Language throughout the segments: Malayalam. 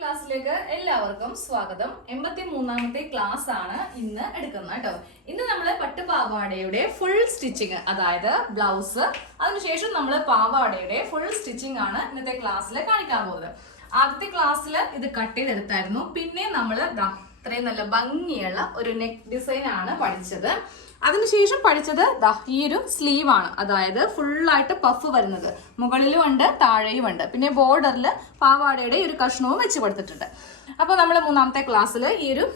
ക്ലാസ്സിലേക്ക് എല്ലാവർക്കും സ്വാഗതം. 83ാമത്തെ ക്ലാസ് ആണ് ഇന്ന് എടുക്കുന്നത് കേട്ടോ. ഇന്ന് നമ്മൾ പട്ടുപാവാടയുടെ ഫുൾ സ്റ്റിച്ചിങ്, അതായത് ബ്ലൗസ്, അതിനുശേഷം നമ്മൾ പാവാടയുടെ ഫുൾ സ്റ്റിച്ചിങ് ആണ് ഇന്നത്തെ ക്ലാസ്സിൽ കാണിക്കാൻ പോകുന്നത്. ആദ്യത്തെ ക്ലാസ്സിൽ ഇത് കട്ട് ചെയ്തെടുത്തായിരുന്നു. പിന്നെ നമ്മൾ ഇത്രയും നല്ല ഭംഗിയുള്ള ഒരു നെക്ക് ഡിസൈൻ ആണ് പഠിച്ചത്. അതിനുശേഷം പഠിച്ചത് ഈ ഒരു സ്ലീവ് ആണ്, അതായത് ഫുള്ളായിട്ട് പഫ് വരുന്നത്, മുകളിലും ഉണ്ട് താഴെയും ഉണ്ട്. പിന്നെ ബോർഡറിൽ പാവാടയുടെ ഒരു കഷ്ണവും വെച്ച് കൊടുത്തിട്ടുണ്ട്. അപ്പോൾ നമ്മൾ 3ാമത്തെ ക്ലാസ്സിൽ ഈ ഒരു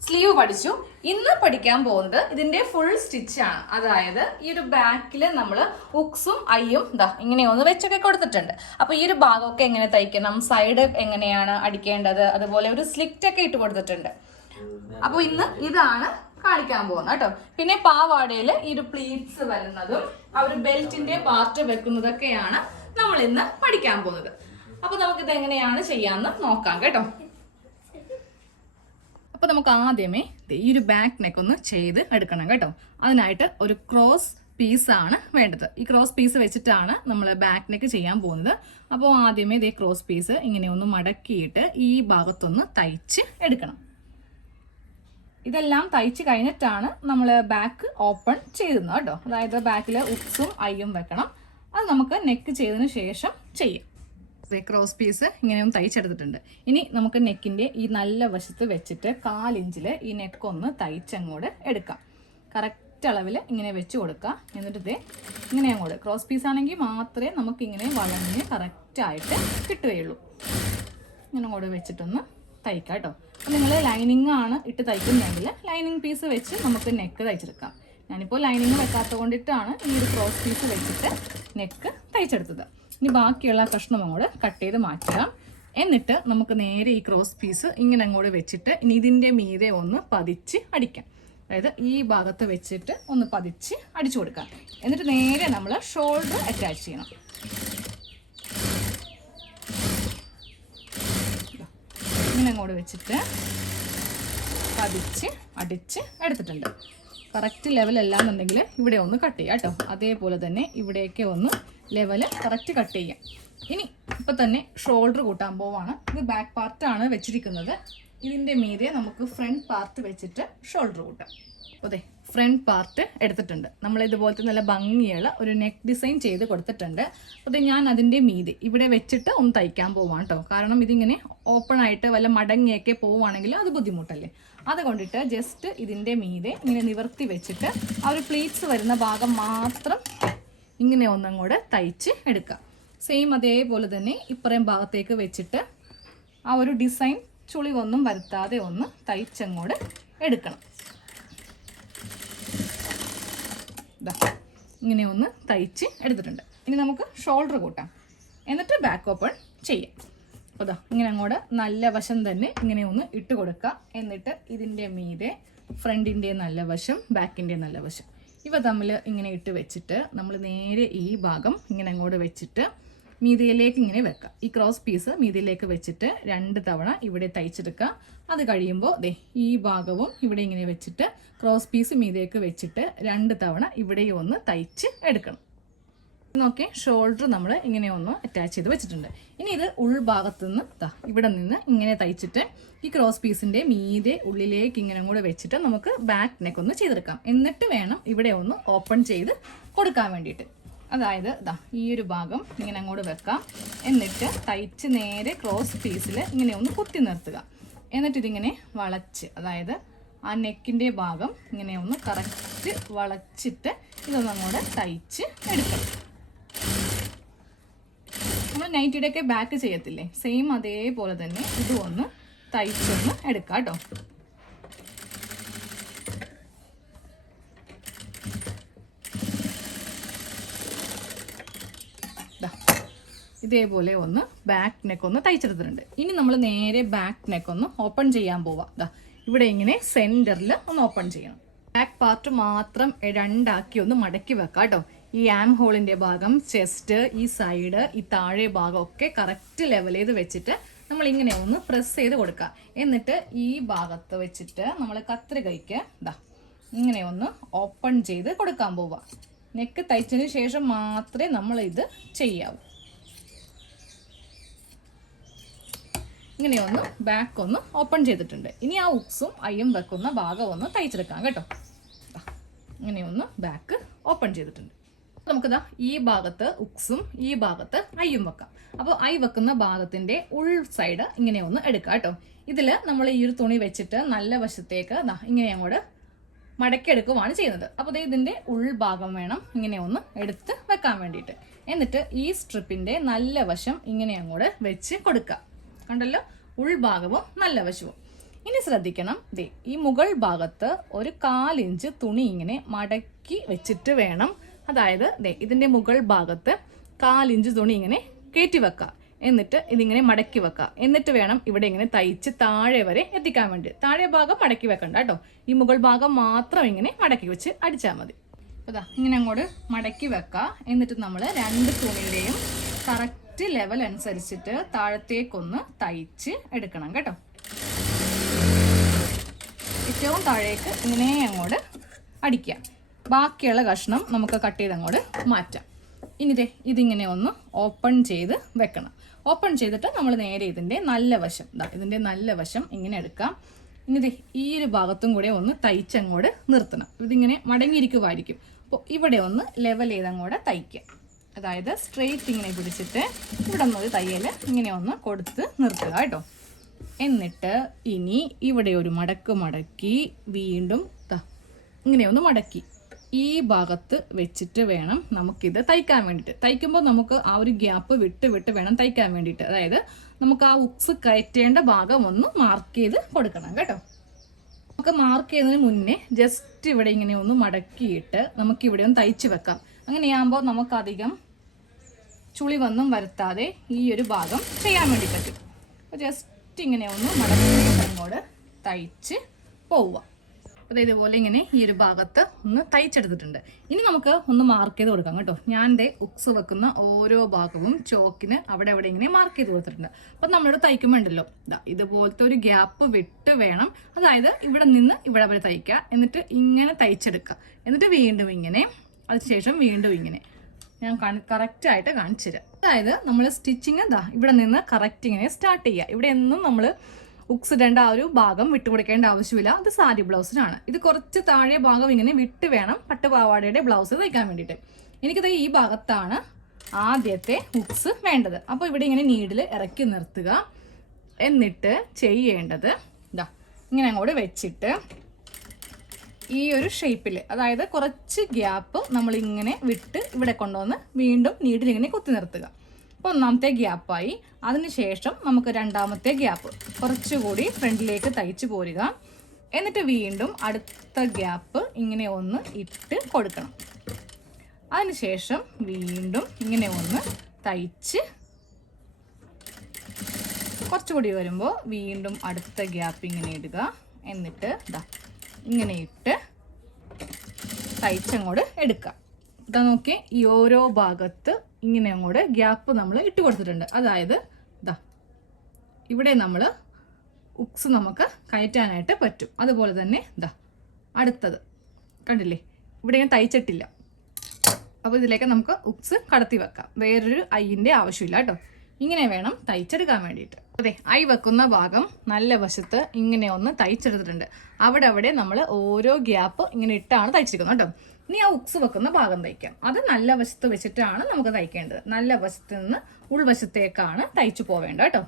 സ്ലീവ് പഠിച്ചു. ഇന്ന് പഠിക്കാൻ പോകുന്നത് ഇതിന്റെ ഫുൾ സ്റ്റിച്ച് ആണ്. അതായത് ഈ ഒരു ബാക്കിൽ നമ്മൾ ഉക്സും ഐയും ഇങ്ങനെ ഒന്ന് വെച്ചൊക്കെ കൊടുത്തിട്ടുണ്ട്. അപ്പൊ ഈ ഒരു ഭാഗമൊക്കെ എങ്ങനെ തയ്ക്കണം, സൈഡ് എങ്ങനെയാണ് അടിക്കേണ്ടത്, അതുപോലെ ഒരു സ്ലിറ്റ് ഒക്കെ ഇട്ട് കൊടുത്തിട്ടുണ്ട്. അപ്പൊ ഇന്ന് ഇതാണ് കാണിക്കാൻ പോകുന്നത് കേട്ടോ. പിന്നെ പാവാടയിൽ ഈ ഒരു പ്ലീറ്റ്സ് വരുന്നതും ആ ഒരു ബെൽറ്റിന്റെ പാർട്ട് വെക്കുന്നതൊക്കെയാണ് നമ്മൾ ഇന്ന് പഠിക്കാൻ പോകുന്നത്. അപ്പൊ നമുക്കിത് എങ്ങനെയാണ് ചെയ്യാന്ന് നോക്കാം കേട്ടോ. അപ്പൊ നമുക്ക് ആദ്യമേ ഈ ഒരു ബാക്ക് നെക്ക് ഒന്ന് ചെയ്ത് എടുക്കണം കേട്ടോ. അതിനായിട്ട് ഒരു ക്രോസ് പീസാണ് വേണ്ടത്. ഈ ക്രോസ് പീസ് വെച്ചിട്ടാണ് നമ്മൾ ബാക്ക് നെക്ക് ചെയ്യാൻ പോകുന്നത്. അപ്പോൾ ആദ്യമേ ഇതേ ക്രോസ് പീസ് ഇങ്ങനെ ഒന്ന് മടക്കിയിട്ട് ഈ ഭാഗത്തൊന്ന് തയ്ച്ച് എടുക്കണം. ഇതെല്ലാം തയ്ച്ച് കഴിഞ്ഞിട്ടാണ് നമ്മൾ ബാക്ക് ഓപ്പൺ ചെയ്യുന്നത് കേട്ടോ. അതായത് ബാക്കിൽ ഉക്സും ഐയും വെക്കണം. അത് നമുക്ക് നെക്ക് ചെയ്തതിന് ശേഷം ചെയ്യാം. ക്രോസ് പീസ് ഇങ്ങനെയൊന്ന് തയ്ച്ചെടുത്തിട്ടുണ്ട്. ഇനി നമുക്ക് നെക്കിൻ്റെ ഈ നല്ല വശത്ത് വെച്ചിട്ട് 1/4 ഇഞ്ചിൽ ഈ നെക്കൊന്ന് തയ്ച്ചങ്ങോട്ട് എടുക്കാം. കറക്റ്റ് അളവിൽ ഇങ്ങനെ വെച്ച് കൊടുക്കുക. എന്നിട്ട് ഇതേ ഇങ്ങനെ അങ്ങോട്ട് ക്രോസ് പീസ് ആണെങ്കിൽ മാത്രമേ നമുക്കിങ്ങനെ വളഞ്ഞ് കറക്റ്റായിട്ട് കിട്ടുകയുള്ളൂ. ഇങ്ങനെ അങ്ങോട്ട് വെച്ചിട്ടൊന്ന് തയ്ക്കാം കേട്ടോ. അപ്പം നിങ്ങൾ ലൈനിങ് ആണ് ഇട്ട് തയ്ക്കുന്നതെങ്കിൽ ലൈനിങ് പീസ് വെച്ച് നമുക്ക് നെക്ക് തയ്ച്ചെടുക്കാം. ഞാനിപ്പോൾ ലൈനിങ് വെക്കാത്തത് കൊണ്ടിട്ടാണ് ഈ ഒരു ക്രോസ് പീസ് വെച്ചിട്ട് നെക്ക് തയ്ച്ചെടുത്തത്. ഇനി ബാക്കിയുള്ള കഷ്ണം അങ്ങോട്ട് കട്ട് ചെയ്ത് മാറ്റുക. എന്നിട്ട് നമുക്ക് നേരെ ഈ ക്രോസ് പീസ് ഇങ്ങനെ അങ്ങോട്ട് വെച്ചിട്ട് ഇനി ഇതിൻ്റെ മീതെ ഒന്ന് പതിച്ച് അടിക്കാം. അതായത് ഈ ഭാഗത്ത് വെച്ചിട്ട് ഒന്ന് പതിച്ച് അടിച്ചു കൊടുക്കാം. എന്നിട്ട് നേരെ നമ്മൾ ഷോൾഡർ അറ്റാച്ച് ചെയ്യണം. ഇങ്ങനെ അങ്ങോട്ട് വെച്ചിട്ട് പതിച്ച് അടിച്ച് എടുത്തിട്ടുണ്ട്. കറക്റ്റ് ലെവലല്ലാന്നുണ്ടെങ്കിൽ ഇവിടെ ഒന്ന് കട്ട് ചെയ്യാം കേട്ടോ. അതേപോലെ തന്നെ ഇവിടെയൊക്കെ ഒന്ന് ലെവല് കറക്റ്റ് കട്ട് ചെയ്യാം. ഇനി ഇപ്പം തന്നെ ഷോൾഡർ കൂട്ടാൻ പോവാണ്. ഇത് ബാക്ക് പാർട്ടാണ് വെച്ചിരിക്കുന്നത്. ഇതിൻ്റെ മീതെ നമുക്ക് ഫ്രണ്ട് പാർട്ട് വെച്ചിട്ട് ഷോൾഡർ കൂട്ടാം. അതെ, ഫ്രണ്ട് പാർട്ട് എടുത്തിട്ടുണ്ട്. നമ്മൾ ഇതുപോലത്തെ നല്ല ഭംഗിയുള്ള ഒരു നെക്ക് ഡിസൈൻ ചെയ്ത് കൊടുത്തിട്ടുണ്ട്. അപ്പോൾ ഞാൻ അതിൻ്റെ മീതെ ഇവിടെ വെച്ചിട്ട് ഒന്ന് തയ്ക്കാൻ പോവാണ് കേട്ടോ. കാരണം ഇതിങ്ങനെ ഓപ്പൺ ആയിട്ട് വല്ല മടങ്ങിയൊക്കെ പോവുകയാണെങ്കിൽ അത് ബുദ്ധിമുട്ടല്ലേ. അതുകൊണ്ടിട്ട് ജസ്റ്റ് ഇതിൻ്റെ മീതെ ഇങ്ങനെ നിവർത്തി വെച്ചിട്ട് ആ ഒരു പ്ലീറ്റ്സ് വരുന്ന ഭാഗം മാത്രം ഇങ്ങനെ ഒന്നും കൂടെ തയ്ച്ച് എടുക്കാം. സെയിം അതേപോലെ തന്നെ ഇപ്പറയും ഭാഗത്തേക്ക് വെച്ചിട്ട് ആ ഒരു ഡിസൈൻ ചുളിവൊന്നും വരുത്താതെ ഒന്ന് തയ്ച്ചങ്ങോട്ട് എടുക്കണം. ഇങ്ങനെ ഒന്ന് തയ്ച്ച് എടുത്തിട്ടുണ്ട്. ഇനി നമുക്ക് ഷോൾഡർ കൂട്ടാം. എന്നിട്ട് ബാക്ക് ഓപ്പൺ ചെയ്യാം. അപ്പോൾ ഇങ്ങനെ അങ്ങോട്ട് നല്ല വശം തന്നെ ഇങ്ങനെ ഒന്ന് ഇട്ട് കൊടുക്കുക. എന്നിട്ട് ഇതിൻ്റെ മീതെ ഫ്രണ്ടിൻ്റെ നല്ല വശം, ബാക്കിൻ്റെ നല്ല വശം, ഇവ തമ്മിൽ ഇങ്ങനെ ഇട്ട് വെച്ചിട്ട് നമ്മൾ നേരെ ഈ ഭാഗം ഇങ്ങനെ അങ്ങോട്ട് വെച്ചിട്ട് മീതിയിലേക്ക് ഇങ്ങനെ വെക്കുക. ഈ ക്രോസ് പീസ് മീതിയിലേക്ക് വെച്ചിട്ട് 2 തവണ ഇവിടെ തയ്ച്ചെടുക്കുക. അത് കഴിയുമ്പോൾ ഈ ഭാഗവും ഇവിടെ ഇങ്ങനെ വെച്ചിട്ട് ക്രോസ് പീസ് മീതിലേക്ക് വെച്ചിട്ട് 2 തവണ ഇവിടെയും ഒന്ന് തയ്ച്ച് എടുക്കണം. നോക്കി ഷോൾഡർ നമ്മൾ ഇങ്ങനെ ഒന്ന് അറ്റാച്ച് ചെയ്ത് വെച്ചിട്ടുണ്ട്. ഇനി ഇത് ഉൾഭാഗത്ത് നിന്ന് ഇവിടെ നിന്ന് ഇങ്ങനെ തയ്ച്ചിട്ട് ഈ ക്രോസ് പീസിൻ്റെ മീതെ ഉള്ളിലേക്ക് ഇങ്ങനെ കൂടെ വെച്ചിട്ട് നമുക്ക് ബാക്ക് നെക്ക് ഒന്ന് ചെയ്തെടുക്കാം. എന്നിട്ട് വേണം ഇവിടെ ഒന്ന് ഓപ്പൺ ചെയ്ത് കൊടുക്കാൻ വേണ്ടിയിട്ട്. അതായത് ഈ ഒരു ഭാഗം ഇങ്ങനെ അങ്ങോട്ട് വെക്കാം. എന്നിട്ട് തയ്ച്ച് നേരെ ക്രോസ് പീസിൽ ഇങ്ങനെ ഒന്ന് കുത്തി നിർത്തുക. എന്നിട്ട് ഇതിങ്ങനെ വളച്ച്, അതായത് ആ നെക്കിൻ്റെ ഭാഗം ഇങ്ങനെ ഒന്ന് കറക്റ്റ് വളച്ചിട്ട് ഇതൊന്നും അങ്ങോട്ട് തയ്ച്ച് എടുക്കണം. നമ്മൾ നൈറ്റിയുടെയൊക്കെ ബാക്ക് ചെയ്യത്തില്ലേ, സെയിം അതേപോലെ തന്നെ ഇതും ഒന്ന് തയ്ച്ചൊന്ന് എടുക്കാം കേട്ടോ. ഇതേപോലെ ഒന്ന് ബാക്ക് നെക്ക് ഒന്ന് തയ്ച്ചെടുത്തിട്ടുണ്ട്. ഇനി നമ്മൾ നേരെ ബാക്ക് നെക്ക് ഒന്ന് ഓപ്പൺ ചെയ്യാൻ പോവാം. ഇവിടെ ഇങ്ങനെ സെൻറ്ററിൽ ഒന്ന് ഓപ്പൺ ചെയ്യണം. ബാക്ക് പാർട്ട് മാത്രം 2 ആക്കി ഒന്ന് മടക്കി വെക്കാം കേട്ടോ. ഈ ആം ഹോളിൻ്റെ ഭാഗം, ചെസ്റ്റ്, ഈ സൈഡ്, ഈ താഴെ ഭാഗം ഒക്കെ കറക്റ്റ് ലെവൽ ചെയ്ത് വെച്ചിട്ട് നമ്മൾ ഇങ്ങനെ ഒന്ന് പ്രസ് ചെയ്ത് കൊടുക്കുക. എന്നിട്ട് ഈ ഭാഗത്ത് വെച്ചിട്ട് നമ്മൾ കത്രികയ്ക്ക് ഇങ്ങനെ ഒന്ന് ഓപ്പൺ ചെയ്ത് കൊടുക്കാൻ പോവാം. നെക്ക് തയ്ച്ചതിന് ശേഷം മാത്രമേ നമ്മൾ ഇത് ചെയ്യാവൂ. ഇങ്ങനെയൊന്ന് ബാക്ക് ഒന്ന് ഓപ്പൺ ചെയ്തിട്ടുണ്ട്. ഇനി ആ ഉക്സും അയ്യും വെക്കുന്ന ഭാഗം ഒന്ന് തയ്ച്ചെടുക്കാം കേട്ടോ. ഇങ്ങനെയൊന്ന് ബാക്ക് ഓപ്പൺ ചെയ്തിട്ടുണ്ട്. നമുക്കിതാ ഈ ഭാഗത്ത് ഉക്സും ഈ ഭാഗത്ത് അയ്യും വെക്കാം. അപ്പോൾ ഐ വെക്കുന്ന ഭാഗത്തിന്റെ ഉൾ സൈഡ് ഇങ്ങനെ ഒന്ന് എടുക്കാം കേട്ടോ. ഇതിൽ നമ്മൾ ഈ ഒരു തുണി വെച്ചിട്ട് നല്ല വശത്തേക്ക് ഇങ്ങനെ അങ്ങോട്ട് മടക്കിയെടുക്കുകയാണ് ചെയ്യുന്നത്. അപ്പോൾ ഇതിന്റെ ഉൾഭാഗം വേണം ഇങ്ങനെ ഒന്ന് എടുത്ത് വെക്കാൻ വേണ്ടിയിട്ട്. എന്നിട്ട് ഈ സ്ട്രിപ്പിന്റെ നല്ല വശം ഇങ്ങനെ അങ്ങോട്ട് വെച്ച് കൊടുക്കുക. കണ്ടല്ലോ, ഉൾഭാഗവും നല്ല വശവും. ഇനി ശ്രദ്ധിക്കണം, ഈ മുകൾ ഭാഗത്ത് ഒരു 1/4 ഇഞ്ച് തുണി ഇങ്ങനെ മടക്കി വെച്ചിട്ട് വേണം, അതായത് ഇതിന്റെ മുകൾ ഭാഗത്ത് 1/4 ഇഞ്ച് തുണി ഇങ്ങനെ കയറ്റി വെക്കുക. എന്നിട്ട് ഇതിങ്ങനെ മടക്കി വെക്കുക. എന്നിട്ട് വേണം ഇവിടെ ഇങ്ങനെ തയ്ച്ച് താഴെ വരെ എത്തിക്കാൻ വേണ്ടി. താഴെ ഭാഗം മടക്കി വെക്കണ്ട കേട്ടോ, ഈ മുകൾ ഭാഗം മാത്രം ഇങ്ങനെ മടക്കി വെച്ച് അടിച്ചാൽ മതി. അതാ ഇങ്ങനെ അങ്ങോട്ട് മടക്കി വെക്കുക. എന്നിട്ട് നമ്മൾ 2 തുണിയുടെയും കറക്റ്റ് ലെവൽ അനുസരിച്ചിട്ട് താഴത്തേക്കൊന്ന് തയ്ച്ച് എടുക്കണം കേട്ടോ. ഏറ്റവും താഴേക്ക് ഇങ്ങനെ അങ്ങോട്ട് അടിക്കുക. ബാക്കിയുള്ള കഷ്ണം നമുക്ക് കട്ട് ചെയ്ത് അങ്ങോട്ട് മാറ്റാം. ഇനി ഇതിങ്ങനെ ഒന്ന് ഓപ്പൺ ചെയ്ത് വെക്കണം. ഓപ്പൺ ചെയ്തിട്ട് നമ്മൾ നേരെ ഇതിൻ്റെ നല്ല വശം ഇതിൻ്റെ നല്ല വശം ഇങ്ങനെ എടുക്കാം. ഇനി ഈ ഒരു ഭാഗത്തും കൂടെ ഒന്ന് തയ്ച്ചങ്ങോട്ട് നിർത്തണം. ഇതിങ്ങനെ മടങ്ങിയിരിക്കുമായിരിക്കും. അപ്പോൾ ഇവിടെ ഒന്ന് ലെവൽ ചെയ്തങ്ങോട്ട് തയ്ക്കുക. അതായത് സ്ട്രെയിറ്റ് ഇങ്ങനെ പിടിച്ചിട്ട് ഇവിടെ നിന്ന് തയ്യൽ ഇങ്ങനെ ഒന്ന് കൊടുത്ത് നിർത്തുക കേട്ടോ. എന്നിട്ട് ഇനി ഇവിടെ ഒരു മടക്കി വീണ്ടും ഇങ്ങനെ ഒന്ന് മടക്കി ഈ ഭാഗത്ത് വെച്ചിട്ട് വേണം നമുക്കിത് തയ്ക്കാൻ വേണ്ടിയിട്ട്. തയ്ക്കുമ്പോൾ നമുക്ക് ആ ഒരു ഗ്യാപ്പ് വിട്ട് വേണം തയ്ക്കാൻ വേണ്ടിയിട്ട്. അതായത് നമുക്ക് ആ ഉക്സ് കയറ്റേണ്ട ഭാഗം ഒന്ന് മാർക്ക് ചെയ്ത് കൊടുക്കണം കേട്ടോ. നമുക്ക് മാർക്ക് ചെയ്യുന്നതിന് മുന്നേ ജസ്റ്റ് ഇവിടെ ഇങ്ങനെ ഒന്ന് മടക്കിയിട്ട് നമുക്കിവിടെ ഒന്ന് തയ്ച്ച് വെക്കാം. അങ്ങനെയാകുമ്പോൾ നമുക്കധികം ചുളിവൊന്നും വരുത്താതെ ഈ ഒരു ഭാഗം ചെയ്യാൻ വേണ്ടി പറ്റും. അപ്പോൾ ജസ്റ്റ് ഇങ്ങനെ ഒന്ന് മടക്കി അങ്ങോട്ട് തയ്ച്ച് പോവുക. അപ്പോൾ ഇതുപോലെ ഇങ്ങനെ ഈ ഒരു ഭാഗത്ത് ഒന്ന് തയ്ച്ചെടുത്തിട്ടുണ്ട്. ഇനി നമുക്ക് ഒന്ന് മാർക്ക് ചെയ്ത് കൊടുക്കാം കേട്ടോ. ഞാൻ ഉക്സ് വെക്കുന്ന ഓരോ ഭാഗവും ചോക്കിന് അവിടെ ഇങ്ങനെ മാർക്ക് ചെയ്ത് കൊടുത്തിട്ടുണ്ട്. അപ്പം നമ്മളിവിടെ തയ്ക്കുമ്പോൾ ഉണ്ടല്ലോ ഇതുപോലത്തെ ഒരു ഗ്യാപ്പ് വിട്ട് വേണം, അതായത് ഇവിടെ നിന്ന് ഇവിടെ വരെ തയ്ക്കുക. എന്നിട്ട് ഇങ്ങനെ തയ്ച്ചെടുക്കുക. എന്നിട്ട് വീണ്ടും ഇങ്ങനെ, അതിനുശേഷം വീണ്ടും ഇങ്ങനെ. ഞാൻ കറക്റ്റായിട്ട് കാണിച്ചു തരാം. അതായത് നമ്മൾ സ്റ്റിച്ചിങ് ഇവിടെ നിന്ന് കറക്റ്റ് ഇങ്ങനെ സ്റ്റാർട്ട് ചെയ്യുക. ഇവിടെ എന്നും നമ്മൾ ഉക്സ് ഇടേണ്ട ആ ഒരു ഭാഗം വിട്ടുകൊടുക്കേണ്ട ആവശ്യമില്ല. അത് സാരി ബ്ലൗസിനാണ്. ഇത് കുറച്ച് താഴെ ഭാഗം ഇങ്ങനെ വിട്ട് വേണം പട്ടുപാവാടയുടെ ബ്ലൗസ് തയ്ക്കാൻ വേണ്ടിയിട്ട്. എനിക്കത് ഈ ഭാഗത്താണ് ആദ്യത്തെ ഉക്സ് വേണ്ടത്. അപ്പോൾ ഇവിടെ ഇങ്ങനെ നീഡിൽ ഇറക്കി നിർത്തുക. എന്നിട്ട് ചെയ്യേണ്ടത് ഇങ്ങനെ അങ്ങോട്ട് വെച്ചിട്ട് ഈ ഒരു ഷേപ്പിൽ, അതായത് കുറച്ച് ഗ്യാപ്പ് നമ്മളിങ്ങനെ വിട്ട് ഇവിടെ കൊണ്ടുവന്ന് വീണ്ടും നീഡിൽ ഇങ്ങനെ കുത്തി നിർത്തുക. അപ്പോൾ ഒന്നാമത്തെ ഗ്യാപ്പായി. അതിനുശേഷം നമുക്ക് രണ്ടാമത്തെ ഗ്യാപ്പ് കുറച്ചുകൂടി ഫ്രണ്ടിലേക്ക് തയ്ച്ച് പോരുക. എന്നിട്ട് വീണ്ടും അടുത്ത ഗ്യാപ്പ് ഇങ്ങനെ ഒന്ന് ഇട്ട് കൊടുക്കണം. അതിനുശേഷം വീണ്ടും ഇങ്ങനെ ഒന്ന് തയ്ച്ച് കുറച്ചുകൂടി വരുമ്പോൾ വീണ്ടും അടുത്ത ഗ്യാപ്പ് ഇങ്ങനെ ഇടുക. എന്നിട്ട് ഇങ്ങനെ ഇട്ട് തയ്ച്ചങ്ങോട്ട് എടുക്കുക. ഇതാ നോക്കി, ഈ ഓരോ ഭാഗത്ത് ഇങ്ങനെ അങ്ങോട്ട് ഗ്യാപ്പ് നമ്മൾ ഇട്ട് കൊടുത്തിട്ടുണ്ട്. അതായത് ഇവിടെ നമ്മൾ ഉക്സ് നമുക്ക് കയറ്റാനായിട്ട് പറ്റും. അതുപോലെ തന്നെ അടുത്തത് കണ്ടില്ലേ, ഇവിടെ ഞാൻ തയ്ച്ചിട്ടില്ല. അപ്പോൾ ഇതിലേക്ക് നമുക്ക് ഉക്സ് കടത്തി വെക്കാം. വേറൊരു ഐൻ്റെ ആവശ്യമില്ല കേട്ടോ. ഇങ്ങനെ വേണം തയ്ച്ചെടുക്കാൻ വേണ്ടിയിട്ട്. അതെ, ഐ വെക്കുന്ന ഭാഗം നല്ല വശത്ത് ഇങ്ങനെ ഒന്ന് തയ്ച്ചെടുത്തിട്ടുണ്ട്. അവിടെ നമ്മൾ ഓരോ ഗ്യാപ്പ് ഇങ്ങനെ ഇട്ടാണ് തയ്ച്ചിരിക്കുന്നത് കേട്ടോ. ഇനി ആ ഉക്സ് വെക്കുന്ന ഭാഗം തയ്ക്കാം. അത് നല്ല വശത്ത് വെച്ചിട്ടാണ് നമുക്ക് തയ്ക്കേണ്ടത്. നല്ല വശത്ത് നിന്ന് ഉൾവശത്തേക്കാണ് തയ്ച്ചു പോവേണ്ടത് കേട്ടോ.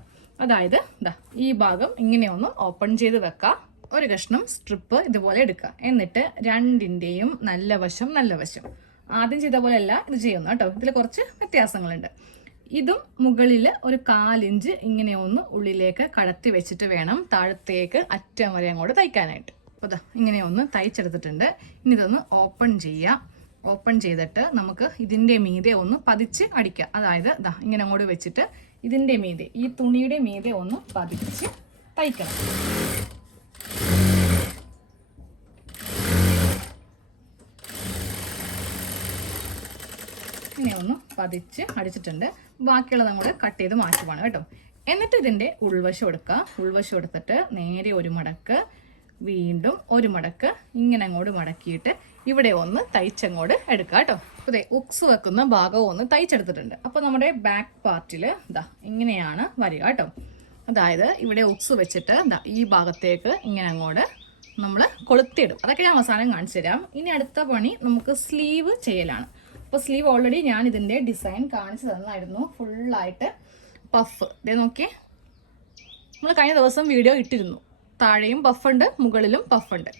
അതായത് ഈ ഭാഗം ഇങ്ങനെ ഒന്ന് ഓപ്പൺ ചെയ്ത് വെക്കാം. ഒരു കഷ്ണം സ്ട്രിപ്പ് ഇതുപോലെ എടുക്കുക. എന്നിട്ട് രണ്ടിൻ്റെയും നല്ല വശം ആദ്യം ചെയ്ത പോലെയല്ല ഇത് ചെയ്യുന്നു കേട്ടോ. ഇതിൽ കുറച്ച് വ്യത്യാസങ്ങളുണ്ട്. ഇതും മുകളിൽ ഒരു 1/4 ഇഞ്ച് ഇങ്ങനെ ഒന്ന് ഉള്ളിലേക്ക് കടത്തി വെച്ചിട്ട് വേണം താഴത്തേക്ക് അറ്റം വരെ അങ്ങോട്ട് തയ്ക്കാനായിട്ട്. അപ്പോൾ ഇങ്ങനെ ഒന്ന് തയ്ച്ചെടുത്തിട്ടുണ്ട്. ഇനി ഇതൊന്ന് ഓപ്പൺ ചെയ്യാം. ഓപ്പൺ ചെയ്തിട്ട് നമുക്ക് ഇതിൻ്റെ മീതെ ഒന്ന് പതിച്ച് അടിക്കാം. അതായത് ഇങ്ങനെ അങ്ങോട്ട് വെച്ചിട്ട് ഇതിൻ്റെ മീതെ, ഈ തുണിയുടെ മീതെ ഒന്ന് പതിച്ച് തയ്ക്കണം. ഇങ്ങനെ ഒന്ന് പതിച്ച് അടിച്ചിട്ടുണ്ട്. ബാക്കിയുള്ളത് നമ്മൾ കട്ട് ചെയ്ത് മാറ്റുവാണ് കേട്ടോ. എന്നിട്ട് ഇതിൻ്റെ ഉൾവശം എടുക്കുക. ഉൾവശം എടുത്തിട്ട് നേരെ ഒരു മടക്ക്, വീണ്ടും ഒരു മടക്ക്, ഇങ്ങനെ അങ്ങോട്ട് മടക്കിയിട്ട് ഇവിടെ ഒന്ന് തയ്ച്ചങ്ങോട്ട് എടുക്കുക കേട്ടോ. അതെ, ഉക്സ് വെക്കുന്ന ഭാഗം ഒന്ന് തയ്ച്ചെടുത്തിട്ടുണ്ട്. അപ്പോൾ നമ്മുടെ ബാക്ക് പാർട്ടിൽ ഇങ്ങനെയാണ് വരിക കേട്ടോ. അതായത് ഇവിടെ ഉക്സ് വെച്ചിട്ട് ഈ ഭാഗത്തേക്ക് ഇങ്ങനെ അങ്ങോട്ട് നമ്മൾ കൊളുത്തിയിടും. അതൊക്കെ ഞാൻ അവസാനം കാണിച്ചു തരാം. ഇനി അടുത്ത പണി നമുക്ക് സ്ലീവ് ചെയ്യലാണ്. അപ്പോൾ സ്ലീവ് ഓൾറെഡി ഞാൻ ഇതിൻ്റെ ഡിസൈൻ കാണിച്ചു തന്നായിരുന്നു, ഫുള്ളായിട്ട് പഫ്. ഇതേ നോക്കിയേ, നമ്മൾ കഴിഞ്ഞ ദിവസം വീഡിയോ ഇട്ടിരുന്നു. താഴെയും പഫുണ്ട്, മുകളിലും പഫുണ്ട്.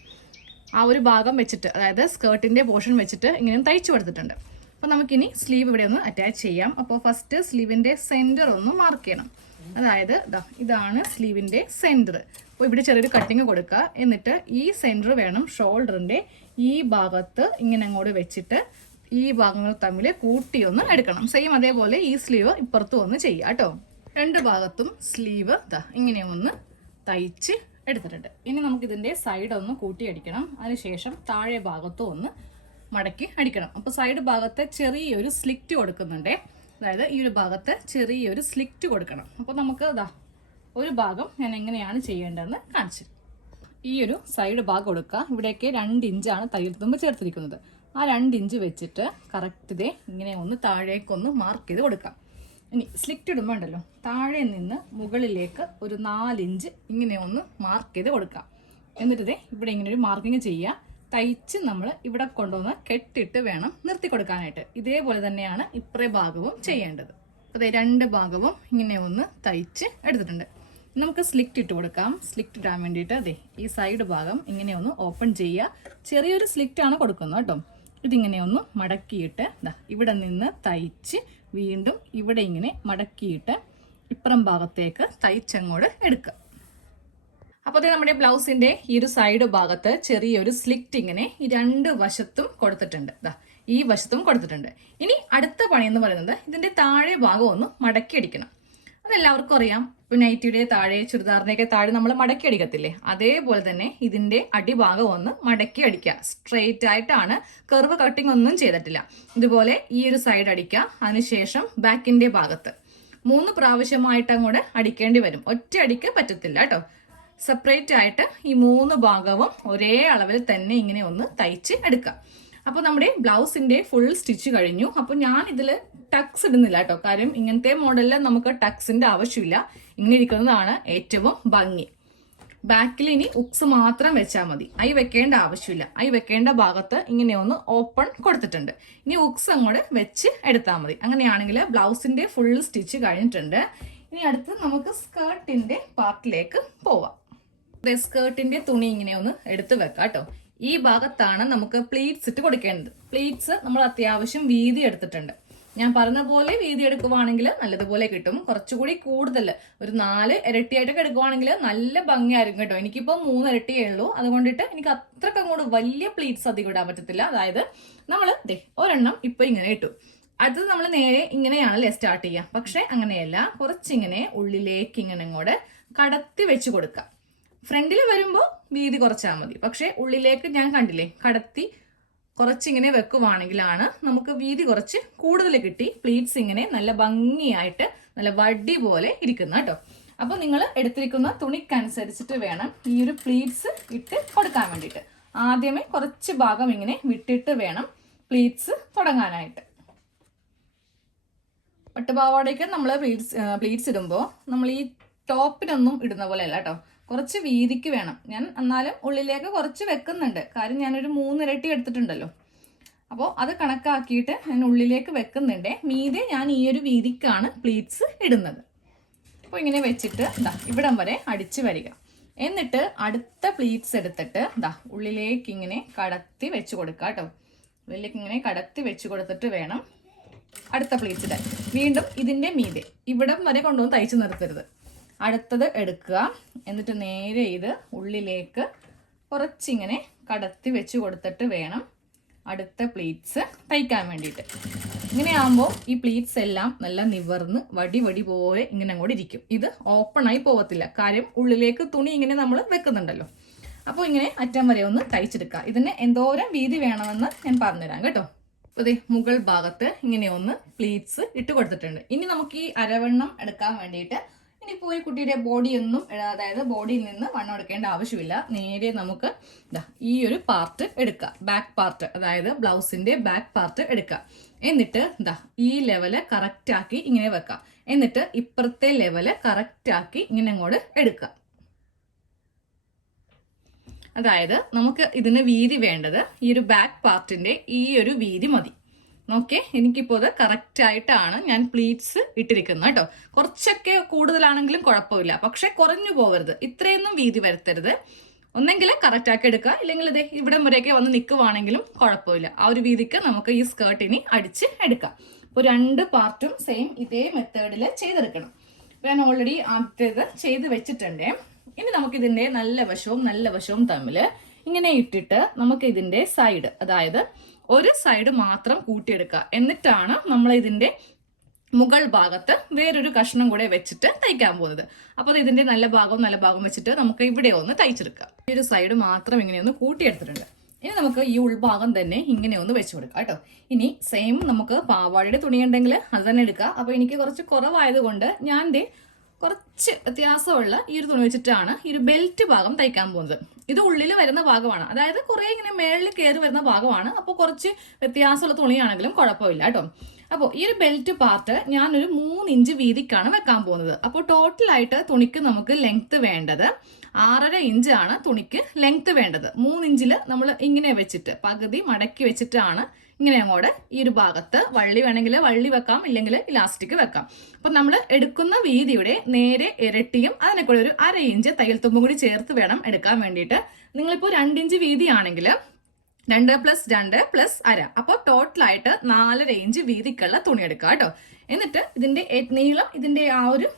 ആ ഒരു ഭാഗം വെച്ചിട്ട്, അതായത് സ്കേർട്ടിൻ്റെ പോർഷൻ വെച്ചിട്ട് ഇങ്ങനെ തയ്ച്ചു കൊടുത്തിട്ടുണ്ട്. അപ്പോൾ നമുക്കിനി സ്ലീവ് ഇവിടെ ഒന്ന് അറ്റാച്ച് ചെയ്യാം. അപ്പോൾ ഫസ്റ്റ് സ്ലീവിൻ്റെ സെൻറ്റർ ഒന്ന് മാർക്ക് ചെയ്യണം. അതായത് ഇതാണ് സ്ലീവിൻ്റെ സെൻറ്റർ. അപ്പോൾ ഇവിടെ ചെറിയൊരു കട്ടിങ് കൊടുക്കുക. എന്നിട്ട് ഈ സെൻറ്റർ വേണം ഷോൾഡറിൻ്റെ ഈ ഭാഗത്ത് ഇങ്ങനെ അങ്ങോട്ട് വെച്ചിട്ട് ഈ ഭാഗങ്ങൾ തമ്മിൽ കൂട്ടിയൊന്ന് എടുക്കണം. സെയിം അതേപോലെ ഈ സ്ലീവ് ഇപ്പുറത്തും ഒന്ന് ചെയ്യുക കേട്ടോ. രണ്ട് ഭാഗത്തും സ്ലീവ് ഇങ്ങനെ ഒന്ന് തയ്ച്ച് എടുത്തിട്ടുണ്ട്. ഇനി നമുക്കിതിൻ്റെ സൈഡ് ഒന്ന് കൂട്ടി അടിക്കണം. അതിനുശേഷം താഴെ ഭാഗത്തും ഒന്ന് മടക്കി അടിക്കണം. അപ്പോൾ സൈഡ് ഭാഗത്ത് ചെറിയൊരു സ്ലിറ്റ് കൊടുക്കുന്നുണ്ട്. അതായത് ഈ ഒരു ഭാഗത്ത് ചെറിയൊരു സ്ലിറ്റ് കൊടുക്കണം. അപ്പോൾ നമുക്ക് ഒരു ഭാഗം ഞാൻ എങ്ങനെയാണ് ചെയ്യേണ്ടതെന്ന് കാണിച്ചു. ഈ ഒരു സൈഡ് ഭാഗം കൊടുക്കുക. ഇവിടേക്ക് 2 ഇഞ്ചാണ് തയ്യൽ തുമ്പ് ചേർത്തിരിക്കുന്നത്. ആ 2 ഇഞ്ച് വെച്ചിട്ട് കറക്റ്റ് ഇങ്ങനെ ഒന്ന് താഴേക്കൊന്ന് മാർക്ക് ചെയ്ത് കൊടുക്കാം. ഇനി സ്ലിറ്റ് ഇടുമ്പോൾ ഉണ്ടല്ലോ, താഴെ നിന്ന് മുകളിലേക്ക് ഒരു 4 ഇഞ്ച് ഇങ്ങനെ ഒന്ന് മാർക്ക് ചെയ്ത് കൊടുക്കാം. എന്നിട്ട് ഇവിടെ ഇങ്ങനെ ഒരു മാർക്കിങ് ചെയ്യുക. തയ്ച്ച് നമ്മൾ ഇവിടെ കൊണ്ടുവന്ന് കെട്ടിട്ട് വേണം നിർത്തി കൊടുക്കാനായിട്ട്. ഇതേപോലെ തന്നെയാണ് ഇപ്പറേ ഭാഗവും ചെയ്യേണ്ടത്. അതെ, 2 ഭാഗവും ഇങ്ങനെ ഒന്ന് തയ്ച്ച് എടുത്തിട്ടുണ്ട്. നമുക്ക് സ്ലിറ്റ് ഇട്ട് കൊടുക്കാം. സ്ലിറ്റ് ഇടാൻ വേണ്ടിയിട്ട് ഈ സൈഡ് ഭാഗം ഇങ്ങനെ ഒന്ന് ഓപ്പൺ ചെയ്യുക. ചെറിയൊരു സ്ലിറ്റ് ആണ് കൊടുക്കുന്നത് കേട്ടോ. ഇതിങ്ങനെ ഒന്ന് മടക്കിയിട്ട് ഇവിടെ നിന്ന് തയ്ച്ച് വീണ്ടും ഇവിടെ ഇങ്ങനെ മടക്കിയിട്ട് ഇപ്പുറം ഭാഗത്തേക്ക് തയ്ച്ചങ്ങോട്ട് എടുക്കുക. അപ്പോൾ നമ്മുടെ ബ്ലൗസിന്റെ ഈ ഒരു സൈഡ് ഭാഗത്ത് ചെറിയൊരു സ്ലിറ്റ് ഇങ്ങനെ ഈ 2 വശത്തും കൊടുത്തിട്ടുണ്ട്. ഈ വശത്തും കൊടുത്തിട്ടുണ്ട്. ഇനി അടുത്ത പണി എന്ന് പറയുന്നത് ഇതിന്റെ താഴെ ഭാഗം ഒന്ന് മടക്കി അടിക്കണം. അതെല്ലാവർക്കും അറിയാം. ഇപ്പൊ നൈറ്റിയുടെ താഴെ, ചുരിദാറിന്റെയൊക്കെ താഴെ നമ്മൾ മടക്കി അടിക്കത്തില്ലേ, അതേപോലെ തന്നെ ഇതിന്റെ അടിഭാഗം ഒന്ന് മടക്കി അടിക്കുക. സ്ട്രെയിറ്റ് ആയിട്ടാണ്, കർവ് കട്ടിങ് ഒന്നും ചെയ്തിട്ടില്ല. ഇതുപോലെ ഈ ഒരു സൈഡ് അടിക്കുക. അതിനുശേഷം ബാക്കിന്റെ ഭാഗത്ത് 3 പ്രാവശ്യമായിട്ട് അങ്ങോട്ട് അടിക്കേണ്ടി വരും. ഒറ്റ അടിക്ക് പറ്റത്തില്ല കേട്ടോ. സെപ്പറേറ്റ് ആയിട്ട് ഈ 3 ഭാഗവും ഒരേ അളവിൽ തന്നെ ഇങ്ങനെ ഒന്ന് തയ്ച്ച് എടുക്കുക. അപ്പോൾ നമ്മുടെ ബ്ലൗസിന്റെ ഫുൾ സ്റ്റിച്ച് കഴിഞ്ഞു. അപ്പോൾ ഞാൻ ഇതിൽ ടക്സ് ഇടുന്നില്ല കേട്ടോ. കാര്യം ഇങ്ങനത്തെ മോഡലിൽ നമുക്ക് ടക്സിന്റെ ആവശ്യമില്ല. ഇങ്ങനെ ഇരിക്കുന്നതാണ് ഏറ്റവും ഭംഗി. ബാക്കിൽ ഇനി ഉക്സ് മാത്രം വെച്ചാൽ മതി. ഐ വെക്കേണ്ട ആവശ്യമില്ല. ഐ വെക്കേണ്ട ഭാഗത്ത് ഇങ്ങനെ ഒന്ന് ഓപ്പൺ കൊടുത്തിട്ടുണ്ട്. ഇനി ഉക്സ് അങ്ങോട്ട് വെച്ച് എടുത്താൽ മതി. അങ്ങനെയാണെങ്കിൽ ബ്ലൗസിന്റെ ഫുൾ സ്റ്റിച്ച് കഴിഞ്ഞിട്ടുണ്ട്. ഇനി അടുത്ത് നമുക്ക് സ്കേർട്ടിന്റെ പാർട്ടിലേക്ക് പോവാം. സ്കേർട്ടിന്റെ തുണി ഇങ്ങനെ ഒന്ന് എടുത്ത് വെക്കാം കേട്ടോ. ഈ ഭാഗത്താണ് നമുക്ക് പ്ലീറ്റ്സ് ഇട്ട് കൊടുക്കേണ്ടത്. പ്ലീറ്റ്സ് നമ്മൾ അത്യാവശ്യം വീതി എടുത്തിട്ടുണ്ട്. ഞാൻ പറഞ്ഞ പോലെ വീതി എടുക്കുവാണെങ്കിൽ നല്ലതുപോലെ കിട്ടും. കുറച്ചുകൂടി കൂടുതൽ ഒരു 4 ഇരട്ടിയായിട്ടൊക്കെ എടുക്കുവാണെങ്കിൽ നല്ല ഭംഗിയായിരിക്കും കേട്ടോ. എനിക്കിപ്പോൾ 3 ഇരട്ടിയേ ഉള്ളൂ. അതുകൊണ്ടിട്ട് എനിക്ക് അത്രയ്ക്ക് അങ്ങോട്ട് വലിയ പ്ലീറ്റ്സ് അധികം ഇടാൻ പറ്റത്തില്ല. അതായത് നമ്മൾ ഒരെണ്ണം ഇപ്പൊ ഇങ്ങനെ ഇട്ടു, അടുത്തത് നമ്മൾ നേരെ ഇങ്ങനെയാണല്ലേ സ്റ്റാർട്ട് ചെയ്യുക. പക്ഷെ അങ്ങനെയല്ല, കുറച്ചിങ്ങനെ ഉള്ളിലേക്ക് ഇങ്ങനെ അങ്ങോട്ട് കടത്തി വെച്ച് കൊടുക്കുക. ഫ്രണ്ടിൽ വരുമ്പോൾ വീതി കുറച്ചാൽ മതി. പക്ഷെ ഉള്ളിലേക്ക് ഞാൻ കണ്ടില്ലേ, കടത്തി കുറച്ചിങ്ങനെ വെക്കുവാണെങ്കിലാണ് നമുക്ക് വീതി കുറച്ച് കൂടുതൽ കിട്ടി പ്ലീറ്റ്സ് ഇങ്ങനെ നല്ല ഭംഗിയായിട്ട് നല്ല വടി പോലെ ഇരിക്കുന്ന കേട്ടോ. അപ്പൊ നിങ്ങൾ എടുത്തിരിക്കുന്ന തുണിക്കനുസരിച്ചിട്ട് വേണം ഈ ഒരു പ്ലീറ്റ്സ് ഇട്ട് കൊടുക്കാൻ വേണ്ടിയിട്ട്. ആദ്യമേ കുറച്ച് ഭാഗം ഇങ്ങനെ വിട്ടിട്ട് വേണം പ്ലീറ്റ്സ് തുടങ്ങാനായിട്ട്. പട്ടുപാവാടയ്ക്ക് നമ്മൾ പ്ലീറ്റ്സ് ഇടുമ്പോൾ നമ്മൾ ഈ ടോപ്പിനൊന്നും ഇടുന്ന പോലെ അല്ല കേട്ടോ. കുറച്ച് വീതിക്ക് വേണം. ഞാൻ എന്നാലും ഉള്ളിലേക്ക് കുറച്ച് വെക്കുന്നുണ്ട്. കാര്യം ഞാനൊരു 3 ഇരട്ടി എടുത്തിട്ടുണ്ടല്ലോ. അപ്പോൾ അത് കണക്കാക്കിയിട്ട് ഞാൻ ഉള്ളിലേക്ക് വെക്കുന്നുണ്ട്. മീതെ ഞാൻ ഈ ഒരു വീതിക്കാണ് പ്ലീറ്റ്സ് ഇടുന്നത്. അപ്പോൾ ഇങ്ങനെ വെച്ചിട്ട് ഇവിടം വരെ അടിച്ചു വരിക. എന്നിട്ട് അടുത്ത പ്ലീറ്റ്സ് എടുത്തിട്ട് ഉള്ളിലേക്ക് ഇങ്ങനെ കടത്തി വെച്ച് കൊടുക്കുക കേട്ടോ. ഉള്ളിലേക്ക് ഇങ്ങനെ കടത്തി വെച്ച് കൊടുത്തിട്ട് വേണം അടുത്ത പ്ലീറ്റ്സ് ഇടാൻ. വീണ്ടും ഇതിൻ്റെ മീതെ ഇവിടം വരെ കൊണ്ടുവന്ന് തയ്ച്ച് നിർത്തരുത്. അടുത്തത് എടുക്കുക. എന്നിട്ട് നേരെ ഇത് ഉള്ളിലേക്ക് കുറച്ചിങ്ങനെ കടത്തി വെച്ച് കൊടുത്തിട്ട് വേണം അടുത്ത പ്ലീറ്റ്സ് തയ്ക്കാൻ വേണ്ടിയിട്ട്. ഇങ്ങനെയാകുമ്പോൾ ഈ പ്ലീറ്റ്സ് എല്ലാം നല്ല നിവർന്ന് വടി പോലെ ഇങ്ങനെ അങ്ങോട്ട് ഇരിക്കും. ഇത് ഓപ്പണായി പോകത്തില്ല. കാര്യം ഉള്ളിലേക്ക് തുണി ഇങ്ങനെ നമ്മൾ വെക്കുന്നുണ്ടല്ലോ. അപ്പോൾ ഇങ്ങനെ അറ്റം വരെ ഒന്ന് തയ്ച്ചെടുക്കുക. ഇതിന് എന്തോരം വീതി വേണമെന്ന് ഞാൻ പറഞ്ഞുതരാം കേട്ടോ. അപ്പോൾ മുകൾ ഭാഗത്ത് ഇങ്ങനെ ഒന്ന് പ്ലീറ്റ്സ് ഇട്ട് കൊടുത്തിട്ടുണ്ട്. ഇനി നമുക്ക് ഈ അരവണ്ണം എടുക്കാൻ വേണ്ടിയിട്ട് ഇനിയിപ്പോൾ ഈ കുട്ടിയുടെ ബോഡിയൊന്നും, അതായത് ബോഡിയിൽ നിന്ന് വണ്ണം എടുക്കേണ്ട ആവശ്യമില്ല. നേരെ നമുക്ക് ഈ ഒരു പാർട്ട് എടുക്കുക, ബാക്ക് പാർട്ട്, അതായത് ബ്ലൗസിന്റെ ബാക്ക് പാർട്ട് എടുക്കുക. എന്നിട്ട് ഈ ലെവല് കറക്റ്റ് ആക്കി ഇങ്ങനെ വെക്കാം. എന്നിട്ട് ഇപ്പുറത്തെ ലെവല് കറക്റ്റ് ആക്കി ഇങ്ങനെ അങ്ങോട്ട് എടുക്കുക. അതായത് നമുക്ക് ഇതിന് വീതി വേണ്ടത് ഈ ഒരു ബാക്ക് പാർട്ടിന്റെ ഈ ഒരു വീതി മതി. ഓക്കെ, എനിക്കിപ്പോൾ അത് കറക്റ്റ് ആയിട്ടാണ് ഞാൻ പ്ലീറ്റ്സ് ഇട്ടിരിക്കുന്നത് കേട്ടോ. കുറച്ചൊക്കെ കൂടുതലാണെങ്കിലും കുഴപ്പമില്ല, പക്ഷെ കുറഞ്ഞു പോകരുത്, ഇത്രയൊന്നും വീതി വരുത്തരുത്. ഒന്നെങ്കിൽ കറക്റ്റ് ആക്കി എടുക്കുക, ഇല്ലെങ്കിൽ ഇതേ ഇവിടം വരെയൊക്കെ വന്ന് നിൽക്കുവാണെങ്കിലും കുഴപ്പമില്ല. ആ ഒരു വീതിക്ക് നമുക്ക് ഈ സ്കേർട്ട് ഇനി അടിച്ച് എടുക്കാം. അപ്പോൾ 2 പാർട്ടും സെയിം ഇതേ മെത്തേഡിൽ ചെയ്തെടുക്കണം. അപ്പോൾ ഞാൻ ഓൾറെഡി ആദ്യത്തേത് ചെയ്ത് വെച്ചിട്ടുണ്ട്. ഇനി നമുക്കിതിൻ്റെ നല്ല വശവും തമ്മിൽ ഇങ്ങനെ ഇട്ടിട്ട് നമുക്ക് ഇതിൻ്റെ സൈഡ്, അതായത് ഒരു സൈഡ് മാത്രം കൂട്ടിയെടുക്കുക. എന്നിട്ടാണ് നമ്മൾ ഇതിൻ്റെ മുകൾ ഭാഗത്ത് വേറൊരു കഷ്ണം കൂടെ വെച്ചിട്ട് തയ്ക്കാൻ പോകുന്നത്. അപ്പോൾ ഇതിന്റെ നല്ല ഭാഗം വെച്ചിട്ട് നമുക്ക് ഇവിടെ ഒന്ന് തയ്ച്ചെടുക്കാം. ഈ ഒരു സൈഡ് മാത്രം ഇങ്ങനെ ഒന്ന് കൂട്ടിയെടുത്തിട്ടുണ്ട്. ഇനി നമുക്ക് ഈ ഉൾഭാഗം തന്നെ ഇങ്ങനെ ഒന്ന് വെച്ച് കൊടുക്കാം കേട്ടോ. ഇനി സെയിം നമുക്ക് പാവാടയുടെ തുണി ഉണ്ടെങ്കിൽ അത് തന്നെ എടുക്കുക. അപ്പോൾ എനിക്ക് കുറച്ച് കുറവായതുകൊണ്ട് ഞാൻ കുറച്ച് വ്യത്യാസമുള്ള ഈ ഒരു തുണി വെച്ചിട്ടാണ് ഈ ഒരു ബെൽറ്റ് ഭാഗം തയ്ക്കാൻ പോകുന്നത്. ഇത് ഉള്ളിൽ വരുന്ന ഭാഗമാണ്, അതായത് കുറേ ഇങ്ങനെ മേളിൽ കയറി വരുന്ന ഭാഗമാണ്. അപ്പോൾ കുറച്ച് വ്യത്യാസമുള്ള തുണിയാണെങ്കിലും കുഴപ്പമില്ല കേട്ടോ. അപ്പോൾ ഈ ഒരു ബെൽറ്റ് പാർട്ട് ഞാനൊരു 3 ഇഞ്ച് വീതിക്കാണ് വെക്കാൻ പോകുന്നത്. അപ്പോൾ ടോട്ടലായിട്ട് തുണിക്ക് നമുക്ക് ലെങ്ത് വേണ്ടത് 6.5 ഇഞ്ചാണ് തുണിക്ക് ലെങ്ത് വേണ്ടത്. 3 ഇഞ്ചിൽ നമ്മൾ ഇങ്ങനെ വെച്ചിട്ട് പകുതി മടക്കി വെച്ചിട്ടാണ് ഇങ്ങനെ അങ്ങോട്ട് ഈ ഒരു ഭാഗത്ത് വള്ളി വേണമെങ്കിൽ വള്ളി വെക്കാം, ഇല്ലെങ്കിൽ ഇലാസ്റ്റിക് വെക്കാം. അപ്പം നമ്മൾ എടുക്കുന്ന വീതിയുടെ നേരെ ഇരട്ടിയും അതിനെ കൂടെ ഒരു 1/2 ഇഞ്ച് തയ്യൽ തുമ്പും കൂടി ചേർത്ത് വേണം എടുക്കാൻ വേണ്ടിയിട്ട്. നിങ്ങളിപ്പോൾ 2 ഇഞ്ച് വീതിയാണെങ്കിൽ 2 + 2 + 1/2, അപ്പോൾ ടോട്ടലായിട്ട് 4.5 ഇഞ്ച് വീതിക്കുള്ള തുണി എടുക്കുക കേട്ടോ. എന്നിട്ട് ഇതിന്റെ നീളം ഇതിന്റെ ആ ഒരു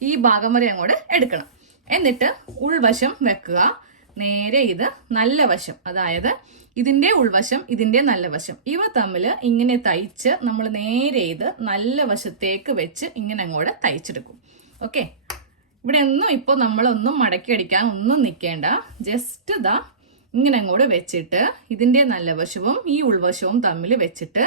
ഈ ഭാഗം വരെ അങ്ങോട്ട് എടുക്കണം. എന്നിട്ട് ഉൾവശം വെക്കുക. നേരെ ഇത് നല്ല വശം, അതായത് ഇതിന്റെ ഉൾവശം ഇതിന്റെ നല്ല വശം, ഇവ തമ്മിൽ ഇങ്ങനെ തയ്ച്ച് നമ്മൾ നേരെ ഇത് നല്ല വശത്തേക്ക് വെച്ച് ഇങ്ങനെ അങ്ങോട്ട് തയ്ച്ചെടുക്കും. ഓക്കെ, ഇവിടെ ഒന്നും ഇപ്പോൾ നമ്മളൊന്നും മടക്കി അടിക്കാൻ ഒന്നും നിൽക്കേണ്ട. ജസ്റ്റ് ഇങ്ങനെ അങ്ങോട്ട് വെച്ചിട്ട് ഇതിന്റെ നല്ല വശവും ഈ ഉൾവശവും തമ്മിൽ വെച്ചിട്ട്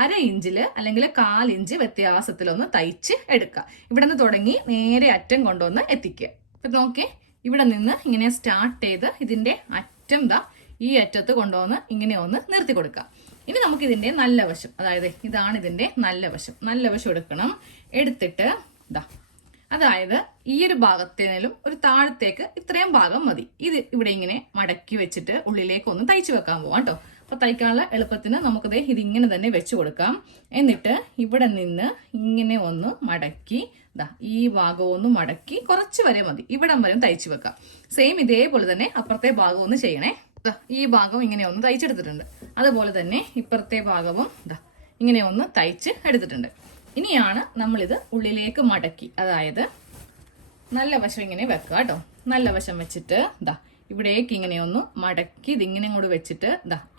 1/2 ഇഞ്ചിൽ അല്ലെങ്കിൽ 1/4 ഇഞ്ച് വ്യത്യാസത്തിലൊന്ന് തയ്ച്ച് എടുക്കുക. ഇവിടെ നിന്ന് തുടങ്ങി നേരെ അറ്റം കൊണ്ടുവന്ന് എത്തിക്കുക. ഇപ്പം നോക്കേ, ഇവിടെ നിന്ന് ഇങ്ങനെ സ്റ്റാർട്ട് ചെയ്ത് ഇതിന്റെ അറ്റം ഈ അറ്റത്ത് കൊണ്ടുവന്ന് ഇങ്ങനെ ഒന്ന് നിർത്തി കൊടുക്കുക. ഇനി നമുക്ക് ഇതിന്റെ നല്ല വശം, അതായത് ഇതാണ് ഇതിന്റെ നല്ല വശം എടുക്കണം. എടുത്തിട്ട് അതായത് ഈ ഒരു ഭാഗത്തേലും ഒരു താഴത്തേക്ക് ഇത്രയും ഭാഗം മതി. ഇത് ഇവിടെ ഇങ്ങനെ മടക്കി വെച്ചിട്ട് ഉള്ളിലേക്ക് ഒന്ന് തയ്ച്ചു വെക്കാൻ പോവാം കേട്ടോ. അപ്പൊ തയ്ക്കാനുള്ള എളുപ്പത്തിന് നമുക്കത് ഇതിങ്ങനെ തന്നെ വെച്ച് കൊടുക്കാം. എന്നിട്ട് ഇവിടെ നിന്ന് ഇങ്ങനെ ഒന്ന് മടക്കി ഈ ഭാഗം ഒന്ന് മടക്കി കുറച്ച് വരെ മതി, ഇവിടം വരെ തയ്ച്ചു വെക്കാം. സെയിം ഇതേപോലെ തന്നെ അപ്പുറത്തെ ഭാഗം ഒന്ന് ചെയ്യണേ. ഈ ഭാഗം ഇങ്ങനെ ഒന്ന് തയ്ച്ചെടുത്തിട്ടുണ്ട്. അതുപോലെ തന്നെ ഇപ്പുറത്തെ ഭാഗവും ഇങ്ങനെ ഒന്ന് തയ്ച്ച് എടുത്തിട്ടുണ്ട്. ഇനിയാണ് നമ്മളിത് ഉള്ളിലേക്ക് മടക്കി, അതായത് നല്ല വശം ഇങ്ങനെ വെക്കുക കേട്ടോ. നല്ല വശം വെച്ചിട്ട് ഇവിടേക്ക് ഇങ്ങനെ ഒന്ന് മടക്കി ഇതിങ്ങനെ അങ്ങോട്ട് വെച്ചിട്ട്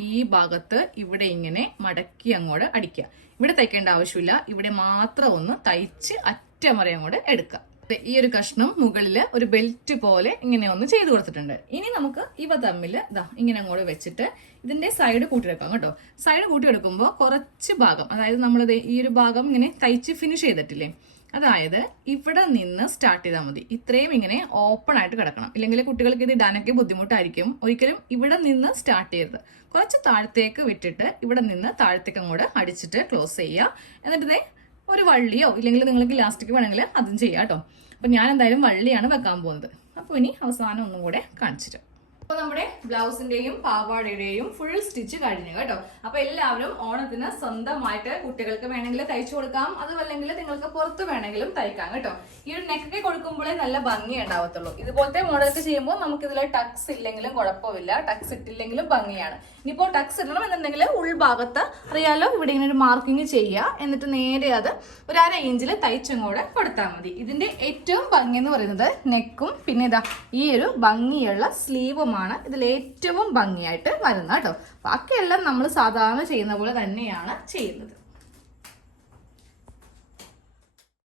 ഈ ഭാഗത്ത് ഇവിടെ ഇങ്ങനെ മടക്കി അങ്ങോട്ട് അടിക്കുക. ഇവിടെ തയ്ക്കേണ്ട ആവശ്യമില്ല, ഇവിടെ മാത്രം ഒന്ന് തയ്ച്ച് അറ്റം വരെ അങ്ങോട്ട് എടുക്കുക. ഈ ഒരു കഷ്ണം മുകളിൽ ഒരു ബെൽറ്റ് പോലെ ഇങ്ങനെ ഒന്ന് ചെയ്ത് കൊടുത്തിട്ടുണ്ട്. ഇനി നമുക്ക് ഇവ തമ്മിൽ ഇങ്ങനെ അങ്ങോട്ട് വെച്ചിട്ട് ഇതിന്റെ സൈഡ് കൂട്ടിയെടുക്കാം കേട്ടോ. സൈഡ് കൂട്ടിയെടുക്കുമ്പോൾ കുറച്ച് ഭാഗം, അതായത് നമ്മളിത് ഈ ഒരു ഭാഗം ഇങ്ങനെ തയ്ച്ച് ഫിനിഷ് ചെയ്തിട്ടില്ലേ, അതായത് ഇവിടെ നിന്ന് സ്റ്റാർട്ട് ചെയ്താൽ മതി. ഇത്രയും ഇങ്ങനെ ഓപ്പൺ ആയിട്ട് കിടക്കണം, ഇല്ലെങ്കിൽ കുട്ടികൾക്ക് ഇത് ഇടാനൊക്കെ ബുദ്ധിമുട്ടായിരിക്കും. ഒരിക്കലും ഇവിടെ നിന്ന് സ്റ്റാർട്ട് ചെയ്യരുത്. കുറച്ച് താഴത്തേക്ക് വിട്ടിട്ട് ഇവിടെ നിന്ന് താഴത്തേക്ക് അങ്ങോട്ട് അടിച്ചിട്ട് ക്ലോസ് ചെയ്യുക. എന്നിട്ട് ഒരു വള്ളിയോ ഇല്ലെങ്കിൽ നിങ്ങൾക്ക് ഇലാസ്റ്റിക് വേണമെങ്കിൽ അതും ചെയ്യാം കേട്ടോ. അപ്പം ഞാൻ എന്തായാലും വള്ളിയാണ് വെക്കാൻ പോകുന്നത്. അപ്പോൾ ഇനി അവസാനം ഒന്നും കൂടെ കാണിച്ചിട്ട് അപ്പോൾ നമ്മുടെ ബ്ലൗസിന്റെയും പാവാടയുടെയും ഫുൾ സ്റ്റിച്ച് കഴിഞ്ഞു കേട്ടോ. അപ്പൊ എല്ലാവരും ഓണത്തിന് സ്വന്തമായിട്ട് കുട്ടികൾക്ക് വേണമെങ്കിൽ തയ്ച്ചു കൊടുക്കാം, അതുമല്ലെങ്കിൽ നിങ്ങൾക്ക് പുറത്ത് വേണമെങ്കിലും തയ്ക്കാം കേട്ടോ. ഈ ഒരു നെക്കൊക്കെ കൊടുക്കുമ്പോഴേ നല്ല ഭംഗി ഉണ്ടാവത്തുള്ളൂ. ഇതുപോലത്തെ മോഡലൊക്കെ ചെയ്യുമ്പോൾ നമുക്ക് ഇതിൽ ടക്സ് ഇല്ലെങ്കിലും കുഴപ്പമില്ല, ടക്സ് ഇട്ടില്ലെങ്കിലും ഭംഗിയാണ്. ഇനിയിപ്പോൾ ടക്സ് ഇടണം എന്നുണ്ടെങ്കിൽ ഉൾഭാഗത്ത് അറിയാലോ, ഇവിടെ ഇങ്ങനെ ഒരു മാർക്കിങ് ചെയ്യുക. എന്നിട്ട് നേരെ അത് ഒരു 1/2 ഇഞ്ചിൽ തയ്ച്ചങ്ങോടെ കൊടുത്താൽ മതി. ഇതിന്റെ ഏറ്റവും ഭംഗി എന്ന് പറയുന്നത് നെക്കും പിന്നെ ഈ ഒരു ഭംഗിയുള്ള സ്ലീവുമാണ് ഇതിൽ ഏറ്റവും ഭംഗിയായിട്ട് വരുന്നത് കേട്ടോ. ബാക്കിയെല്ലാം നമ്മൾ സാധാരണ ചെയ്യുന്ന പോലെ തന്നെയാണ് ചെയ്യുന്നത്.